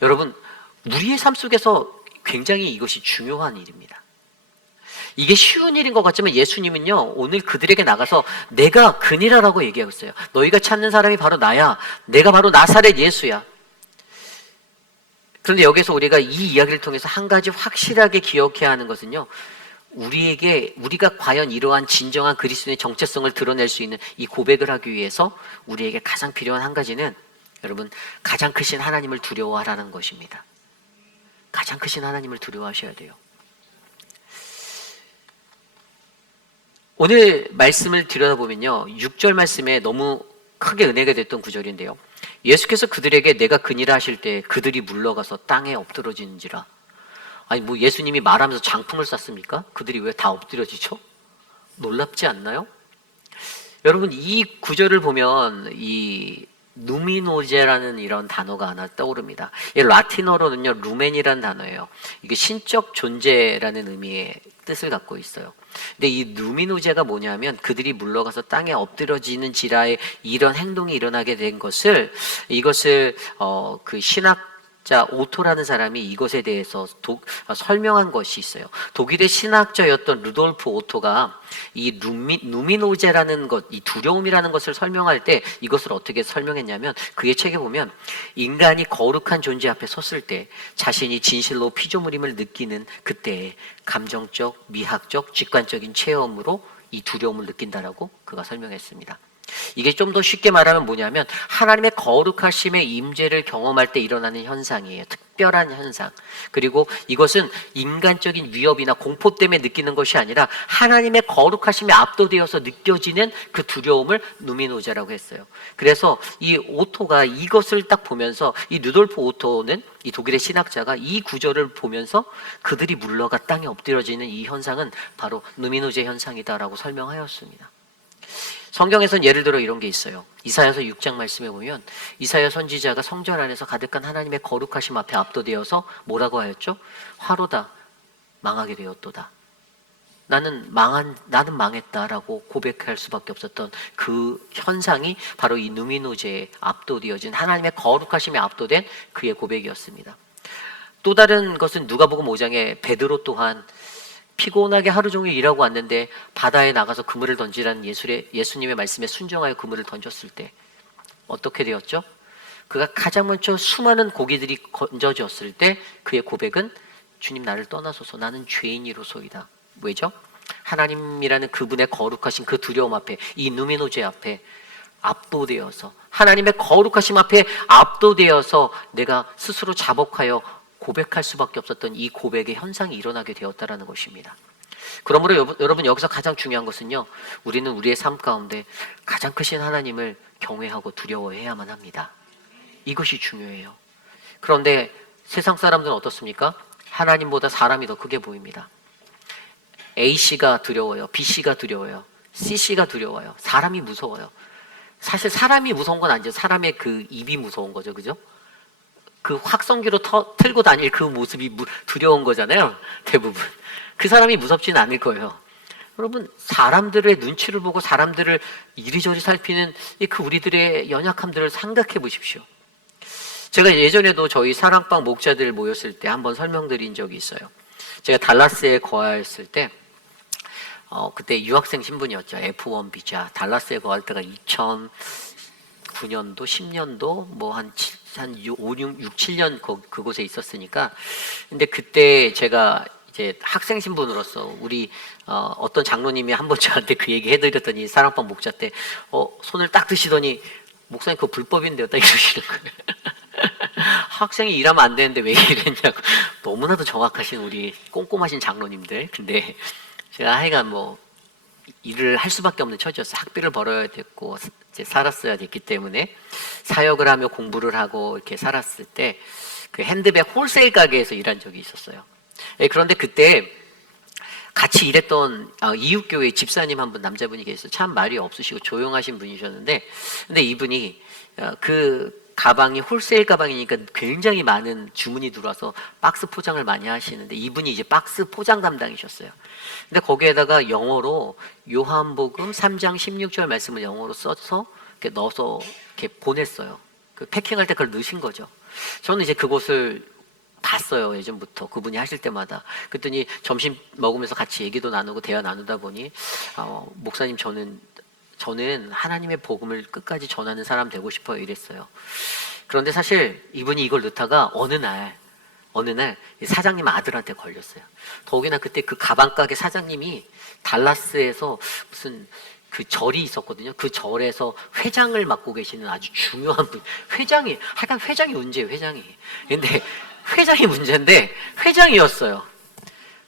여러분, 우리의 삶 속에서 굉장히 이것이 중요한 일입니다. 이게 쉬운 일인 것 같지만 예수님은요, 오늘 그들에게 나가서 내가 그니라라고 얘기하고 있어요. 너희가 찾는 사람이 바로 나야. 내가 바로 나사렛 예수야. 그런데 여기서 우리가 이 이야기를 통해서 한 가지 확실하게 기억해야 하는 것은요, 우리가 과연 이러한 진정한 그리스도의 정체성을 드러낼 수 있는 이 고백을 하기 위해서 우리에게 가장 필요한 한 가지는 여러분, 가장 크신 하나님을 두려워하라는 것입니다. 가장 크신 하나님을 두려워하셔야 돼요. 오늘 말씀을 들여다보면요, 6절 말씀에 너무 크게 은혜가 됐던 구절인데요, 예수께서 그들에게 내가 그니라 하실 때 그들이 물러가서 땅에 엎드러지는지라. 아니 뭐 예수님이 말하면서 장풍을 쐈습니까? 그들이 왜 다 엎드려지죠? 놀랍지 않나요? 여러분, 이 구절을 보면 이 누미노제라는 이런 단어가 하나 떠오릅니다. 이 라틴어로는요, 루멘이라는 단어예요. 이게 신적 존재라는 의미의 뜻을 갖고 있어요. 근데 이 누미노제가 뭐냐면 그들이 물러가서 땅에 엎드러지는 지라에 이런 행동이 일어나게 된 것을 이것을 그 신학자 오토라는 사람이 이것에 대해서 설명한 것이 있어요. 독일의 신학자였던 루돌프 오토가 이 누미노제라는 것, 이 두려움이라는 것을 설명할 때 이것을 어떻게 설명했냐면 그의 책에 보면 인간이 거룩한 존재 앞에 섰을 때 자신이 진실로 피조물임을 느끼는 그때의 감정적, 미학적, 직관적인 체험으로 이 두려움을 느낀다라고 그가 설명했습니다. 이게 좀 더 쉽게 말하면 뭐냐면 하나님의 거룩하심의 임재를 경험할 때 일어나는 현상이에요. 특별한 현상. 그리고 이것은 인간적인 위협이나 공포 때문에 느끼는 것이 아니라 하나님의 거룩하심에 압도되어서 느껴지는 그 두려움을 누미노제라고 했어요. 그래서 이 오토가 이것을 딱 보면서 이 루돌프 오토는 이 독일의 신학자가 이 구절을 보면서 그들이 물러가 땅에 엎드려지는 이 현상은 바로 누미노제 현상이다라고 설명하였습니다. 성경에선 예를 들어 이런 게 있어요. 이사야서 6장 말씀에 보면 이사야 선지자가 성전 안에서 가득한 하나님의 거룩하심 앞에 압도되어서 뭐라고 하였죠? 화로다, 망하게 되었도다. 나는 망했다라고 고백할 수밖에 없었던 그 현상이 바로 이 누미노제에 압도되어진 하나님의 거룩하심에 압도된 그의 고백이었습니다. 또 다른 것은 누가복음 5장에 베드로 또한 피곤하게 하루 종일 일하고 왔는데 바다에 나가서 그물을 던지라는 예수님의 말씀에 순종하여 그물을 던졌을 때 어떻게 되었죠? 그가 가장 먼저 수많은 고기들이 건져졌을 때 그의 고백은 주님 나를 떠나소서 나는 죄인이로소이다. 왜죠? 하나님이라는 그분의 거룩하신 그 두려움 앞에 이 누미노제 앞에 압도되어서 하나님의 거룩하심 앞에 압도되어서 내가 스스로 자복하여 고백할 수밖에 없었던 이 고백의 현상이 일어나게 되었다라는 것입니다. 그러므로 여러분 여기서 가장 중요한 것은요, 우리는 우리의 삶 가운데 가장 크신 하나님을 경외하고 두려워해야만 합니다. 이것이 중요해요. 그런데 세상 사람들은 어떻습니까? 하나님보다 사람이 더 크게 보입니다. A씨가 두려워요. B씨가 두려워요. C씨가 두려워요. 사람이 무서워요. 사실 사람이 무서운 건 아니죠. 사람의 그 입이 무서운 거죠. 그죠? 그 확성기로 틀고 다닐 그 모습이 두려운 거잖아요. 대부분. 그 사람이 무섭지는 않을 거예요. 여러분, 사람들의 눈치를 보고 사람들을 이리저리 살피는 그 우리들의 연약함들을 생각해 보십시오. 제가 예전에도 저희 사랑방 목자들 모였을 때 한번 설명드린 적이 있어요. 제가 달라스에 거하였을 때 그때 유학생 신분이었죠. F1 비자. 달라스에 거할 때가 2009년도, 10년도 뭐 한 5, 6, 7년 그곳에 있었으니까. 근데 그때 제가 이제 학생 신분으로서 우리 어떤 장로님이 한번 저한테 그 얘기 해드렸더니 사랑방 목자 때 손을 딱 드시더니 목사님 그거 불법인데요 딱 이러시는 거예요. 학생이 일하면 안 되는데 왜 이랬냐고. 너무나도 정확하신 우리 꼼꼼하신 장로님들. 근데 제가 하여간 뭐 일을 할 수밖에 없는 처지였어요. 학비를 벌어야 됐고 이제 살았어야 됐기 때문에 사역을 하며 공부를 하고 이렇게 살았을 때 그 핸드백 홀세일 가게에서 일한 적이 있었어요. 그런데 그때 같이 일했던 이웃교회 집사님 한 분 남자분이 계셨어요. 참 말이 없으시고 조용하신 분이셨는데 근데 이분이 그 가방이 홀세일 가방이니까 굉장히 많은 주문이 들어와서 박스 포장을 많이 하시는데 이분이 이제 박스 포장 담당이셨어요. 근데 거기에다가 영어로 요한복음 3장 16절 말씀을 영어로 써서 이렇게 넣어서 이렇게 보냈어요. 그 패킹할 때 그걸 넣으신 거죠. 저는 이제 그곳을 봤어요. 예전부터 그분이 하실 때마다. 그랬더니 점심 먹으면서 같이 얘기도 나누고 대화 나누다 보니 목사님 저는 하나님의 복음을 끝까지 전하는 사람 되고 싶어요 이랬어요. 그런데 사실 이분이 이걸 넣다가 어느 날 사장님 아들한테 걸렸어요. 더욱이나 그때 그 가방 가게 사장님이 달라스에서 무슨 그 절이 있었거든요. 그 절에서 회장을 맡고 계시는 아주 중요한 분. 회장이 문제예요. 근데 회장이 문제인데 회장이었어요.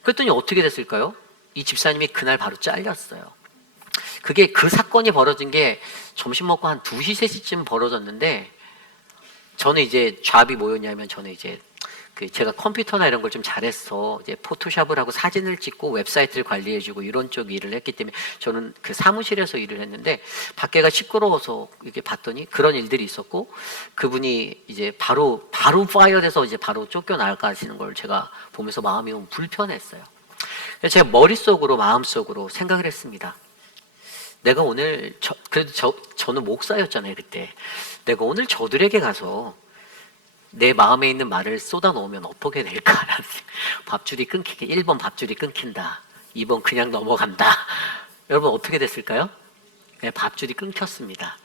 그랬더니 어떻게 됐을까요? 이 집사님이 그날 바로 잘렸어요. 그 사건이 벌어진 게 점심 먹고 한 2시, 3시쯤 벌어졌는데 저는 이제 잡이 뭐였냐면 저는 이제 제가 컴퓨터나 이런 걸 좀 잘해서 이제 포토샵을 하고 사진을 찍고 웹사이트를 관리해주고 이런 쪽 일을 했기 때문에 저는 그 사무실에서 일을 했는데 밖에가 시끄러워서 이렇게 봤더니 그런 일들이 있었고 그분이 이제 바로 파이어돼서 이제 바로 쫓겨나갈까 하시는 걸 제가 보면서 마음이 너무 불편했어요. 그래서 제가 머릿속으로 마음속으로 생각을 했습니다. 내가 오늘 저는 목사였잖아요 그때. 내가 오늘 저들에게 가서 내 마음에 있는 말을 쏟아놓으면 어떻게 될까라는 밥줄이 끊기게 1번 밥줄이 끊긴다 2번 그냥 넘어간다. 여러분 어떻게 됐을까요? 네, 밥줄이 끊겼습니다.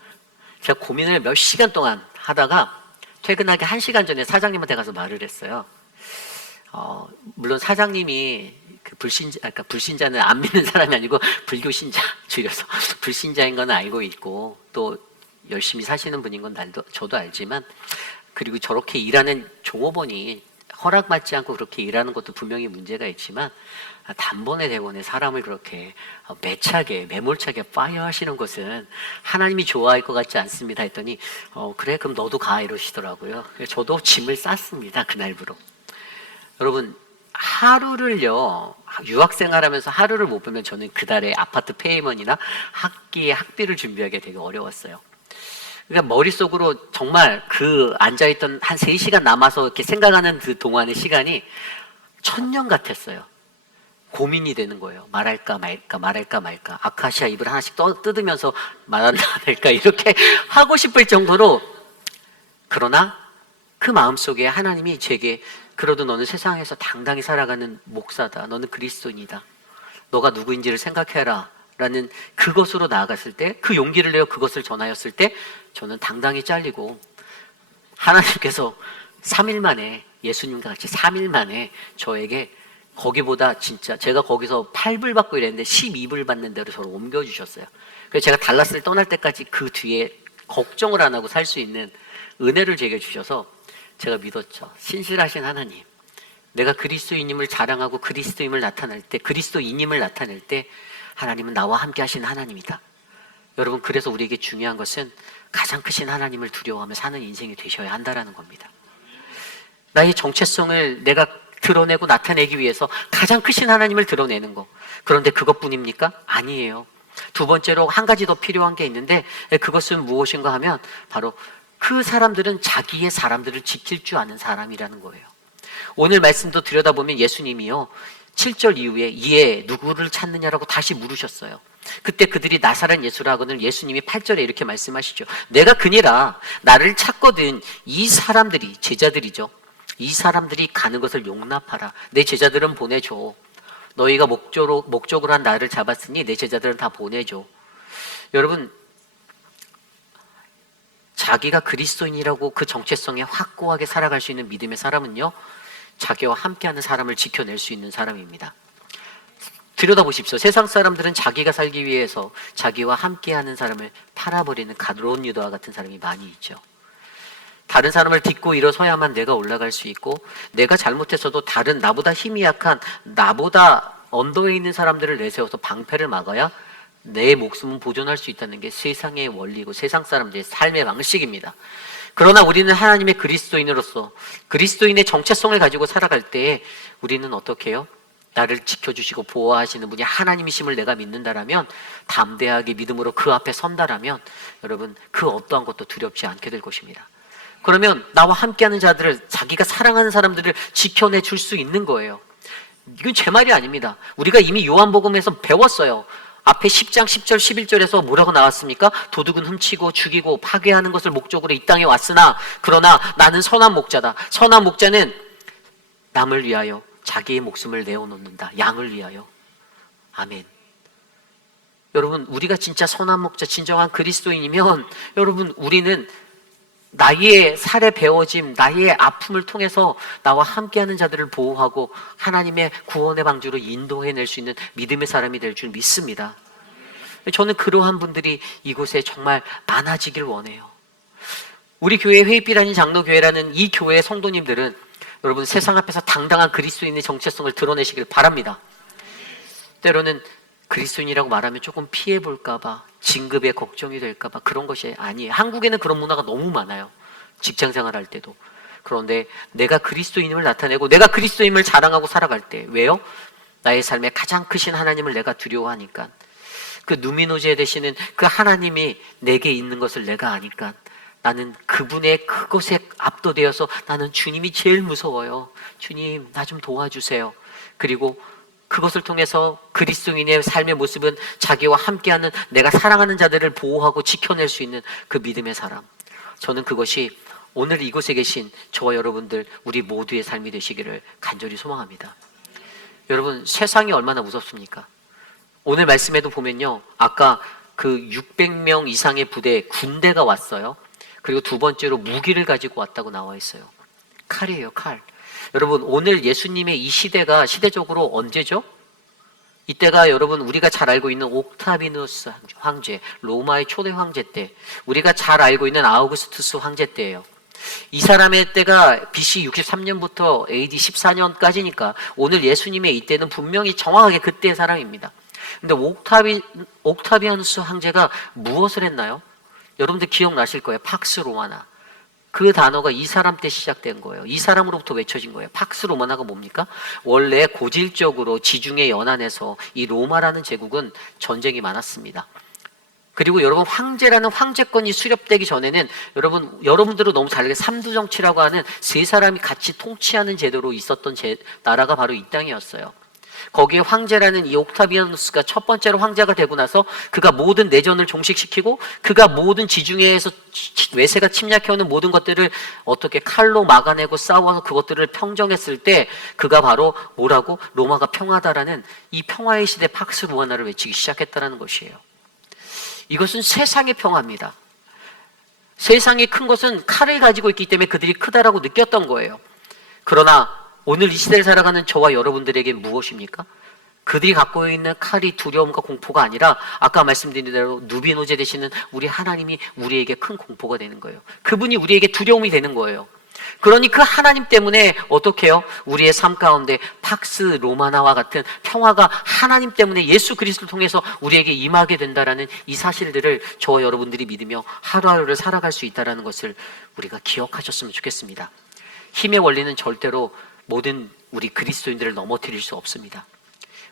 제가 고민을 몇 시간 동안 하다가 퇴근하기 1시간 전에 사장님한테 가서 말을 했어요. 물론 사장님이 그러니까 불신자는 안 믿는 사람이 아니고 불교신자 줄여서 불신자인 건 알고 있고 또 열심히 사시는 분인 건 저도 알지만 그리고 저렇게 일하는 종업원이 허락받지 않고 그렇게 일하는 것도 분명히 문제가 있지만 단번에 대번에 사람을 그렇게 매몰차게 파이어하시는 것은 하나님이 좋아할 것 같지 않습니다 했더니 그래 그럼 너도 가 이러시더라고요. 저도 짐을 쌌습니다 그날부로. 여러분 하루를요 유학생활하면서 하루를 못 보면 저는 그달의 아파트 페이먼이나 학기에 학비를 준비하기 되게 어려웠어요. 그러니까 머릿속으로 정말 그 앉아있던 한 3시간 남아서 이렇게 생각하는 그 동안의 시간이 1000년 같았어요. 고민이 되는 거예요. 말할까 말까. 아카시아 잎을 하나씩 뜯으면서 말한다 안 할까 이렇게 하고 싶을 정도로. 그러나 그 마음속에 하나님이 제게 그래도 너는 세상에서 당당히 살아가는 목사다. 너는 그리스도인이다. 너가 누구인지를 생각해라. 라는 그것으로 나아갔을 때, 그 용기를 내어 그것을 전하였을 때 저는 당당히 잘리고 하나님께서 3일 만에 예수님과 같이 3일 만에 저에게 거기보다 진짜 제가 거기서 8불 받고 이랬는데 12불 받는 대로 저를 옮겨주셨어요. 그래서 제가 달라스를 떠날 때까지 그 뒤에 걱정을 안 하고 살 수 있는 은혜를 제게 주셔서 제가 믿었죠. 신실하신 하나님, 내가 그리스도인임을 자랑하고 그리스도인임을 나타낼 때 하나님은 나와 함께 하신 하나님이다. 여러분 그래서 우리에게 중요한 것은 가장 크신 하나님을 두려워하며 사는 인생이 되셔야 한다는 겁니다. 나의 정체성을 내가 드러내고 나타내기 위해서 가장 크신 하나님을 드러내는 거. 그런데 그것뿐입니까? 아니에요. 두 번째로 한 가지 더 필요한 게 있는데 그것은 무엇인가 하면 바로 그 사람들은 자기의 사람들을 지킬 줄 아는 사람이라는 거예요. 오늘 말씀도 들여다보면 예수님이요 7절 이후에 이에 누구를 찾느냐라고 다시 물으셨어요. 그때 그들이 나사렛 예수라고는 예수님이 8절에 이렇게 말씀하시죠. 내가 그니라 나를 찾거든 이 사람들이 제자들이죠. 이 사람들이 가는 것을 용납하라. 내 제자들은 보내줘. 너희가 목적으로 한 나를 잡았으니 내 제자들은 다 보내줘. 여러분 자기가 그리스도인이라고 그 정체성에 확고하게 살아갈 수 있는 믿음의 사람은요 자기와 함께하는 사람을 지켜낼 수 있는 사람입니다. 들여다보십시오. 세상 사람들은 자기가 살기 위해서 자기와 함께하는 사람을 팔아버리는 가룟 유다와 같은 사람이 많이 있죠. 다른 사람을 딛고 일어서야만 내가 올라갈 수 있고 내가 잘못했어도 다른 나보다 힘이 약한 나보다 언더에 있는 사람들을 내세워서 방패를 막아야 내 목숨은 보존할 수 있다는 게 세상의 원리고 세상 사람들의 삶의 방식입니다. 그러나 우리는 하나님의 그리스도인으로서 그리스도인의 정체성을 가지고 살아갈 때 우리는 어떻게 해요? 나를 지켜주시고 보호하시는 분이 하나님이심을 내가 믿는다라면 담대하게 믿음으로 그 앞에 선다라면 여러분 그 어떠한 것도 두렵지 않게 될 것입니다. 그러면 나와 함께하는 자들을 자기가 사랑하는 사람들을 지켜내 줄 수 있는 거예요. 이건 제 말이 아닙니다. 우리가 이미 요한복음에서 배웠어요. 앞에 10장 10절 11절에서 뭐라고 나왔습니까? 도둑은 훔치고 죽이고 파괴하는 것을 목적으로 이 땅에 왔으나 그러나 나는 선한 목자다. 선한 목자는 남을 위하여 자기의 목숨을 내어놓는다. 양을 위하여. 아멘. 여러분 우리가 진짜 선한 목자 진정한 그리스도인이면 여러분 우리는 나의 살에 베어짐 나의 아픔을 통해서 나와 함께하는 자들을 보호하고 하나님의 구원의 방주로 인도해낼 수 있는 믿음의 사람이 될 줄 믿습니다. 저는 그러한 분들이 이곳에 정말 많아지길 원해요. 우리 교회 회의빛 아닌 장로교회라는 이 교회의 성도님들은 여러분 세상 앞에서 당당한 그리스도인의 정체성을 드러내시길 바랍니다. 때로는 그리스도인이라고 말하면 조금 피해볼까봐 진급에 걱정이 될까봐 그런 것이 아니에요. 한국에는 그런 문화가 너무 많아요. 직장생활 할 때도. 그런데 내가 그리스도인임을 나타내고 내가 그리스도인임을 자랑하고 살아갈 때, 왜요? 나의 삶에 가장 크신 하나님을 내가 두려워하니까, 그 누미노제 되시는 그 하나님이 내게 있는 것을 내가 아니까 나는 그분의 그것에 압도되어서 나는 주님이 제일 무서워요. 주님, 나 좀 도와주세요. 그리고 그것을 통해서 그리스도인의 삶의 모습은 자기와 함께하는, 내가 사랑하는 자들을 보호하고 지켜낼 수 있는 그 믿음의 사람. 저는 그것이 오늘 이곳에 계신 저와 여러분들 우리 모두의 삶이 되시기를 간절히 소망합니다. 여러분, 세상이 얼마나 무섭습니까? 오늘 말씀에도 보면요, 아까 그 600명 이상의 부대, 군대가 왔어요. 그리고 두 번째로 무기를 가지고 왔다고 나와 있어요. 칼이에요, 칼. 여러분, 오늘 예수님의 이 시대가 시대적으로 언제죠? 이때가 여러분 우리가 잘 알고 있는 옥타비누스 황제, 로마의 초대 황제 때, 우리가 잘 알고 있는 아우구스투스 황제 때예요. 이 사람의 때가 BC 63년부터 AD 14년까지니까 오늘 예수님의 이때는 분명히 정확하게 그때의 사람입니다. 근데 옥타비아누스 황제가 무엇을 했나요? 여러분들 기억나실 거예요. 팍스 로마나. 그 단어가 이 사람 때 시작된 거예요. 이 사람으로부터 외쳐진 거예요. 팍스 로마나가 뭡니까? 원래 고질적으로 지중해 연안에서 이 로마라는 제국은 전쟁이 많았습니다. 그리고 여러분, 황제라는 황제권이 수립되기 전에는 여러분들은 너무 잘 알게 삼두정치라고 하는 세 사람이 같이 통치하는 제도로 있었던 나라가 바로 이 땅이었어요. 거기에 황제라는 이 옥타비아누스가 첫 번째로 황제가 되고 나서 그가 모든 내전을 종식시키고 그가 모든 지중해에서 외세가 침략해오는 모든 것들을 어떻게 칼로 막아내고 싸워서 그것들을 평정했을 때 그가 바로 뭐라고? 로마가 평화다라는 이 평화의 시대 팍스 로마나를 외치기 시작했다는 것이에요. 이것은 세상의 평화입니다. 세상이 큰 것은 칼을 가지고 있기 때문에 그들이 크다라고 느꼈던 거예요. 그러나 오늘 이 시대를 살아가는 저와 여러분들에게 무엇입니까? 그들이 갖고 있는 칼이 두려움과 공포가 아니라 아까 말씀드린 대로 누비노제 되시는 우리 하나님이 우리에게 큰 공포가 되는 거예요. 그분이 우리에게 두려움이 되는 거예요. 그러니 그 하나님 때문에 어떻게 해요? 우리의 삶 가운데 팍스 로마나와 같은 평화가 하나님 때문에 예수 그리스도를 통해서 우리에게 임하게 된다라는 이 사실들을 저와 여러분들이 믿으며 하루하루를 살아갈 수 있다는 것을 우리가 기억하셨으면 좋겠습니다. 힘의 원리는 절대로 모든 우리 그리스도인들을 넘어뜨릴 수 없습니다.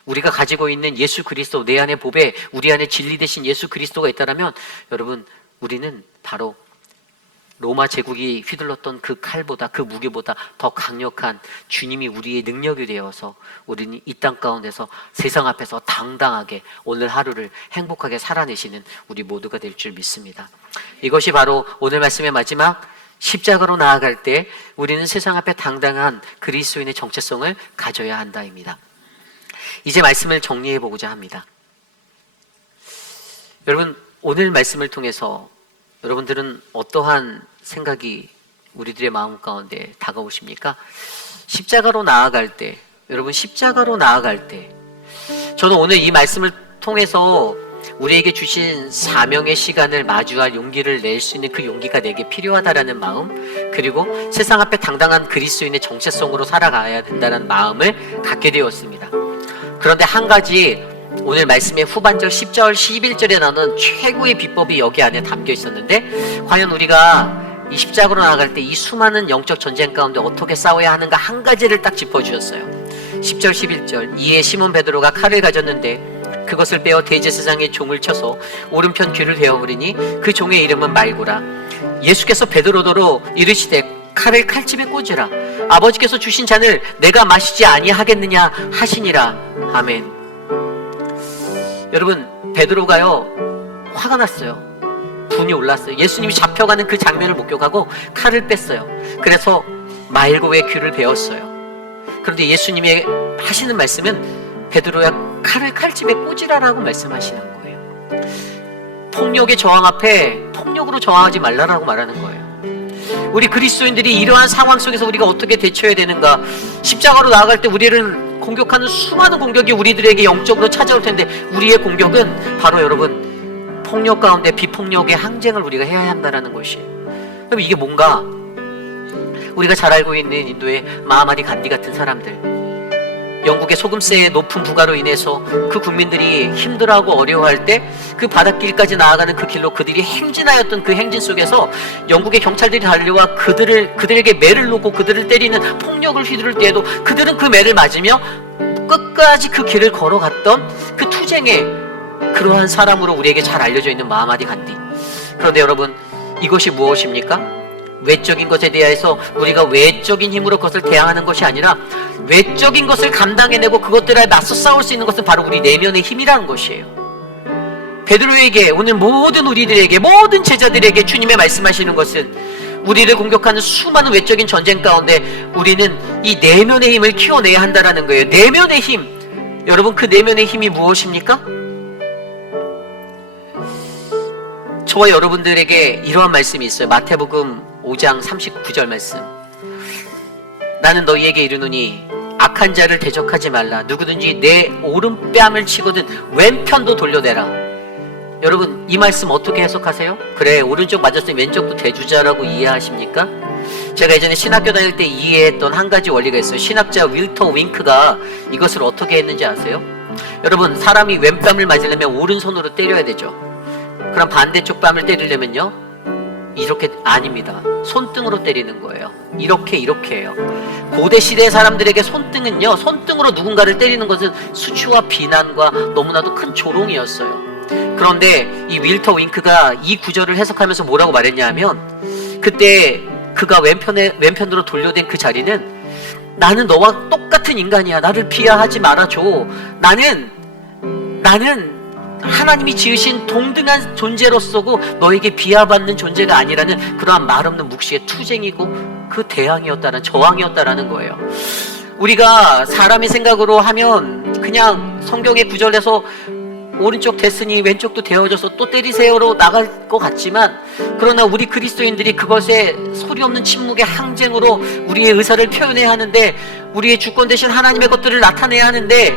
우리가 가지고 있는 예수 그리스도, 내 안에 보배, 우리 안에 진리 되신 예수 그리스도가 있다면 여러분, 우리는 바로 로마 제국이 휘둘렀던 그 칼보다, 그 무게보다 더 강력한 주님이 우리의 능력이 되어서 우리는 이 땅 가운데서 세상 앞에서 당당하게 오늘 하루를 행복하게 살아내시는 우리 모두가 될 줄 믿습니다. 이것이 바로 오늘 말씀의 마지막 십자가로 나아갈 때 우리는 세상 앞에 당당한 그리스도인의 정체성을 가져야 한다입니다. 이제 말씀을 정리해 보고자 합니다. 여러분, 오늘 말씀을 통해서 여러분들은 어떠한 생각이 우리들의 마음 가운데 다가오십니까? 십자가로 나아갈 때, 여러분, 십자가로 나아갈 때, 저는 오늘 이 말씀을 통해서 우리에게 주신 사명의 시간을 마주할 용기를 낼 수 있는 그 용기가 내게 필요하다라는 마음, 그리고 세상 앞에 당당한 그리스도인의 정체성으로 살아가야 된다는 마음을 갖게 되었습니다. 그런데 한 가지, 오늘 말씀의 후반절 10절, 11절에 나오는 최고의 비법이 여기 안에 담겨 있었는데, 과연 우리가 이 십자가로 나아갈 때 이 수많은 영적 전쟁 가운데 어떻게 싸워야 하는가 한 가지를 딱 짚어주셨어요. 10절, 11절. 이에 시몬 베드로가 칼을 가졌는데 그것을 빼어 대제사장의 종을 쳐서 오른편 귀를 베어버리니 그 종의 이름은 말구라. 예수께서 베드로더로 이르시되 칼을 칼집에 꽂으라. 아버지께서 주신 잔을 내가 마시지 아니하겠느냐 하시니라. 아멘. 여러분, 베드로가요, 화가 났어요. 분이 올랐어요. 예수님이 잡혀가는 그 장면을 목격하고 칼을 뺐어요. 그래서 말고의 귀를 베었어요. 그런데 예수님이 하시는 말씀은 베드로야, 칼을 칼집에 꽂으라라고 말씀하시는 거예요. 폭력의 저항 앞에 폭력으로 저항하지 말라라고 말하는 거예요. 우리 그리스도인들이 이러한 상황 속에서 우리가 어떻게 대처해야 되는가? 십자가로 나아갈 때 우리를 공격하는 수많은 공격이 우리들에게 영적으로 찾아올 텐데, 우리의 공격은 바로 여러분, 폭력 가운데 비폭력의 항쟁을 우리가 해야 한다는 것이에요. 그럼 이게 뭔가? 우리가 잘 알고 있는 인도의 마하마디 간디 같은 사람들, 영국의 소금세의 높은 부가로 인해서 그 국민들이 힘들어하고 어려워할 때 그 바닷길까지 나아가는 그 길로 그들이 행진하였던 그 행진 속에서 영국의 경찰들이 달려와 그들에게 매를 놓고 그들을 때리는 폭력을 휘두를 때에도 그들은 그 매를 맞으며 끝까지 그 길을 걸어갔던 그 투쟁의 그러한 사람으로 우리에게 잘 알려져 있는 마하마디 간디. 그런데 여러분, 이것이 무엇입니까? 외적인 것에 대해서 우리가 외적인 힘으로 그것을 대항하는 것이 아니라 외적인 것을 감당해내고 그것들에 맞서 싸울 수 있는 것은 바로 우리 내면의 힘이라는 것이에요. 베드로에게, 오늘 모든 우리들에게, 모든 제자들에게 주님의 말씀하시는 것은 우리를 공격하는 수많은 외적인 전쟁 가운데 우리는 이 내면의 힘을 키워내야 한다는 거예요. 내면의 힘. 여러분, 그 내면의 힘이 무엇입니까? 저와 여러분들에게 이러한 말씀이 있어요. 마태복음 5장 39절 말씀. 나는 너희에게 이르노니 악한 자를 대적하지 말라. 누구든지 내 오른뺨을 치거든 왼편도 돌려내라. 여러분, 이 말씀 어떻게 해석하세요? 그래, 오른쪽 맞았으면 왼쪽도 대주자라고 이해하십니까? 제가 예전에 신학교 다닐 때 이해했던 한 가지 원리가 있어요. 신학자 윌터 윙크가 이것을 어떻게 했는지 아세요? 여러분, 사람이 왼뺨을 맞으려면 오른손으로 때려야 되죠. 그럼 반대쪽 뺨을 때리려면요, 이렇게 아닙니다. 손등으로 때리는 거예요. 이렇게 해요. 고대 시대 사람들에게 손등은요, 손등으로 누군가를 때리는 것은 수치와 비난과 너무나도 큰 조롱이었어요. 그런데 이 윌터 윙크가 이 구절을 해석하면서 뭐라고 말했냐 하면, 그때 그가 왼편으로 돌려댄 그 자리는 나는 너와 똑같은 인간이야. 나를 비하하지 말아줘. 나는 하나님이 지으신 동등한 존재로서고 너에게 비하받는 존재가 아니라는 그러한 말없는 묵시의 투쟁이고 그 대항이었다는, 저항이었다라는 거예요. 우리가 사람의 생각으로 하면 그냥 성경의 구절에서 오른쪽 됐으니 왼쪽도 되어져서 또 때리세요로 나갈 것 같지만, 그러나 우리 그리스도인들이 그것에 소리 없는 침묵의 항쟁으로 우리의 의사를 표현해야 하는데, 우리의 주권 대신 하나님의 것들을 나타내야 하는데,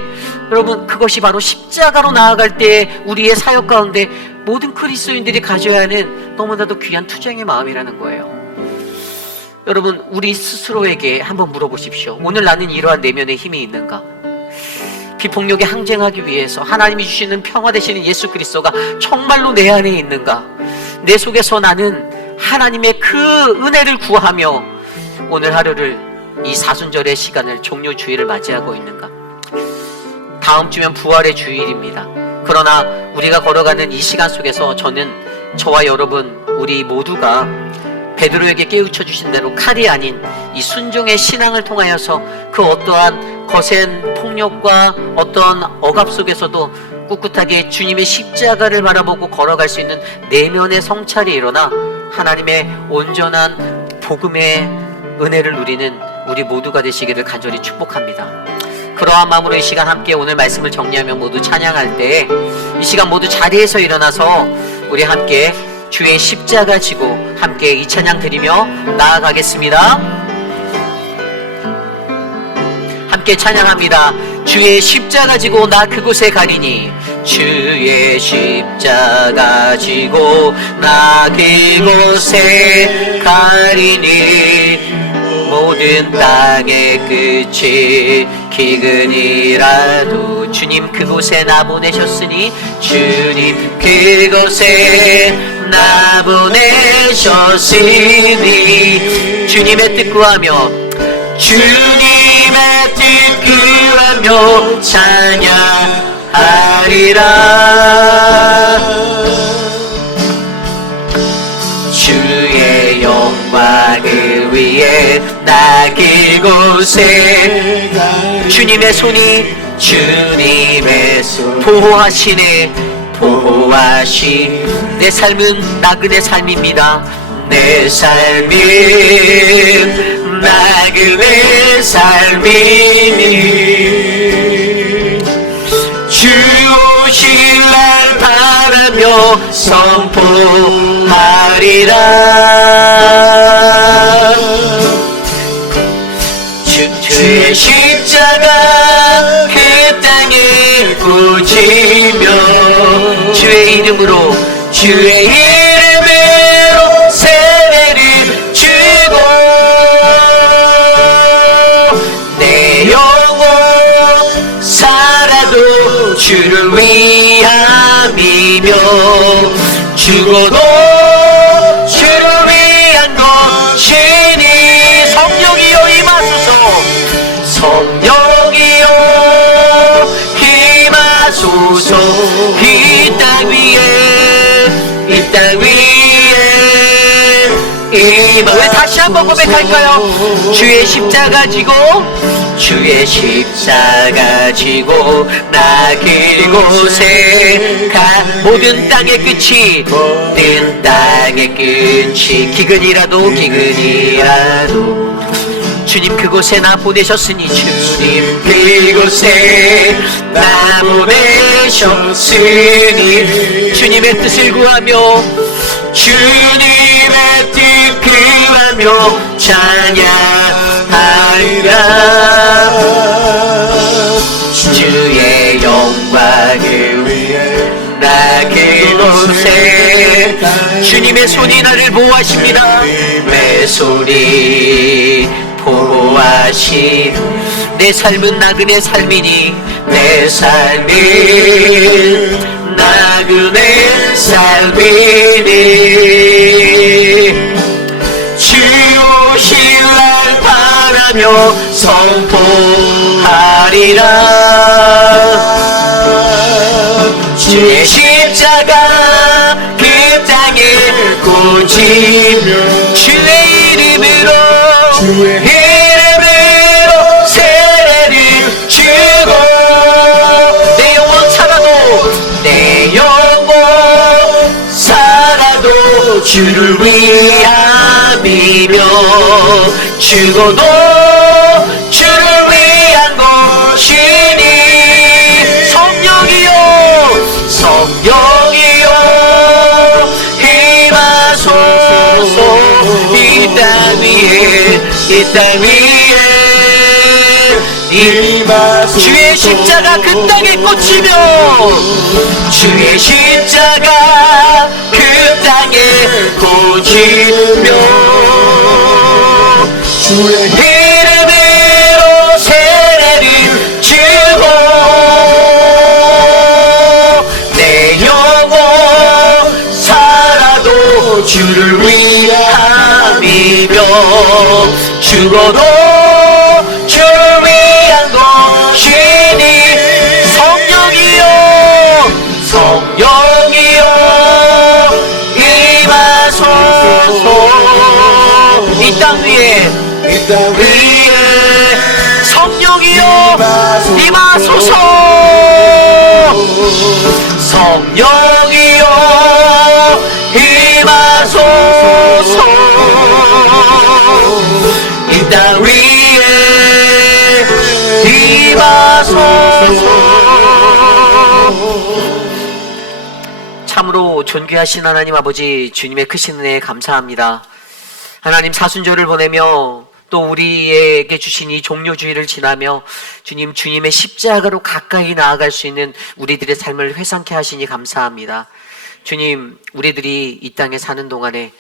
여러분, 그것이 바로 십자가로 나아갈 때 우리의 사역 가운데 모든 그리스도인들이 가져야 하는 너무나도 귀한 투쟁의 마음이라는 거예요. 여러분, 우리 스스로에게 한번 물어보십시오. 오늘 나는 이러한 내면의 힘이 있는가? 비폭력에 항쟁하기 위해서 하나님이 주시는 평화 되시는 예수 그리스도가 정말로 내 안에 있는가? 내 속에서 나는 하나님의 그 은혜를 구하며 오늘 하루를, 이 사순절의 시간을, 종료 주일을 맞이하고 있는가? 다음 주면 부활의 주일입니다. 그러나 우리가 걸어가는 이 시간 속에서 저와 여러분, 우리 모두가 베드로에게 깨우쳐 주신 대로 칼이 아닌 이 순종의 신앙을 통하여서 그 어떠한 거센 폭력과 어떠한 억압 속에서도 꿋꿋하게 주님의 십자가를 바라보고 걸어갈 수 있는 내면의 성찰이 일어나 하나님의 온전한 복음의 은혜를 누리는 우리 모두가 되시기를 간절히 축복합니다. 그러한 마음으로 이 시간 함께 오늘 말씀을 정리하며 모두 찬양할 때, 이 시간 모두 자리에서 일어나서 우리 함께 주의 십자가 지고 함께 이 찬양 드리며 나아가겠습니다. 함께 찬양합니다. 주의 십자가 지고 나 그곳에 가리니, 주의 십자가 지고 나 그곳에 가리니, 모든 땅의 끝이 기근이라도 주님 그곳에 나 보내셨으니, 주님 그곳에 나 보내셨으니, 주님의 뜻 구하며, 주님의 뜻 구하며 찬양하리라. 주의 영광을 위해 나 그곳에, 주님의 손이, 주님의 손 보호하신 내 삶은 나그네 삶입니다. 내 삶은 나그네 삶이니, 주 오실 날 바라며 선포하리라. 주의 십자가 그 땅에 꽂히며, 주의 이름으로 세례를 주고 내 영혼 죽어도 주를 위한 것이니. 성령이여 임하소서. 성령이여 임하소서. 이 땅 위에 이 땅 위에 임하. 우리 다시 한번 고백할까요? 주의 십자가 지고 주의 십자가 지고 나 그곳에 가. 모든 땅의 끝이 모든 땅의 끝이 기근이라도 주님 그곳에 나 보내셨으니 주님 그곳에 나 보내셨으니 주님의 뜻을 구하며 주님의 뜻 구하며 찬양하리라. 주의 영광을 위해 나 그곳에 주님의 손이 나를 보호하십니다. 내 손이 보호하신 내 삶은 나그네 삶이니 내 삶은 나그네 삶이니 주 오실 날 바라며 선포하리라. 주의 십자가 그 땅에 꽂히며 주의 이름으로 세례를 주고 내 영혼 살아도 주를 위함이며 죽어도 주를 위한 것이니. 성령이여 임하소서. 이 땅 위에 임하소서. 주의 십자가 그 땅에 꽂히며 주의 십자가 그 땅에 꽂히며 주의 이름으로 세례를 주고 내 영혼 살아도 주를 위함이며 죽어도 주를 위한 것이니. 성령이여 임하소서. 이 땅 위에 성령이여 임하소서. 성령이여 임하소서. 이 땅 위에 임하소서. 참으로 존귀하신 하나님 아버지, 주님의 크신 은혜에 감사합니다. 하나님, 사순절을 보내며 또 우리에게 주신 이 종료주의를 지나며 주님의 십자가로 가까이 나아갈 수 있는 우리들의 삶을 회상케 하시니 감사합니다. 주님, 우리들이 이 땅에 사는 동안에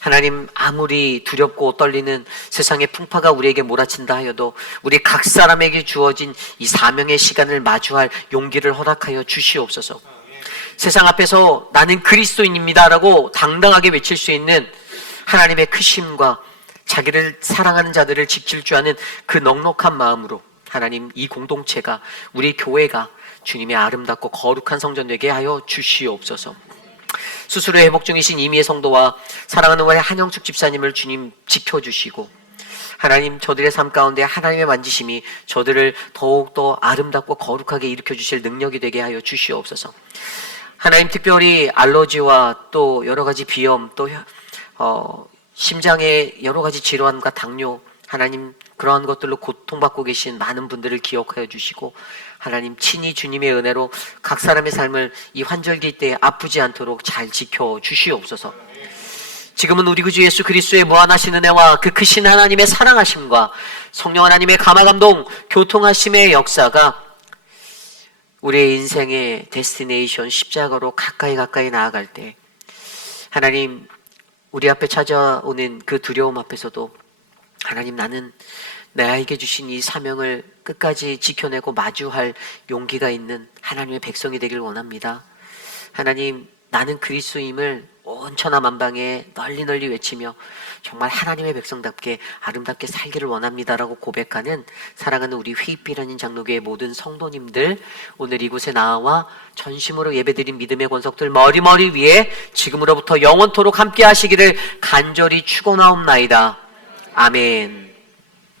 하나님, 아무리 두렵고 떨리는 세상의 풍파가 우리에게 몰아친다 하여도 우리 각 사람에게 주어진 이 사명의 시간을 마주할 용기를 허락하여 주시옵소서. 세상 앞에서 나는 그리스도인입니다 라고 당당하게 외칠 수 있는 하나님의 크심과 자기를 사랑하는 자들을 지킬 줄 아는 그 넉넉한 마음으로 하나님, 이 공동체가, 우리 교회가 주님의 아름답고 거룩한 성전 되게 하여 주시옵소서. 수술을 회복 중이신 이미의 성도와 사랑하는 우리 한영숙 집사님을 주님 지켜주시고, 하나님, 저들의 삶 가운데 하나님의 만지심이 저들을 더욱더 아름답고 거룩하게 일으켜주실 능력이 되게 하여 주시옵소서. 하나님, 특별히 알러지와 또 여러 가지 비염, 또 심장의 여러 가지 질환과 당뇨, 하나님, 그러한 것들로 고통받고 계신 많은 분들을 기억하여 주시고, 하나님, 친히 주님의 은혜로 각 사람의 삶을 이 환절기 때에 아프지 않도록 잘 지켜 주시옵소서. 지금은 우리 구주 예수 그리스도의 무한하신 은혜와 그 크신 하나님의 사랑하심과 성령 하나님의 감화감동, 교통하심의 역사가 우리의 인생의 데스티네이션 십자가로 가까이 나아갈 때, 하나님, 우리 앞에 찾아오는 그 두려움 앞에서도 하나님, 나는 나에게 주신 이 사명을 끝까지 지켜내고 마주할 용기가 있는 하나님의 백성이 되길 원합니다. 하나님, 나는 그리스도임을 온 천하 만방에 널리 널리 외치며 정말 하나님의 백성답게 아름답게 살기를 원합니다라고 고백하는 사랑하는 우리 휘입비라는 장로교의 모든 성도님들, 오늘 이곳에 나와 전심으로 예배드린 믿음의 권속들 머리머리 위에 지금으로부터 영원토록 함께 하시기를 간절히 축원하옵나이다. 아멘.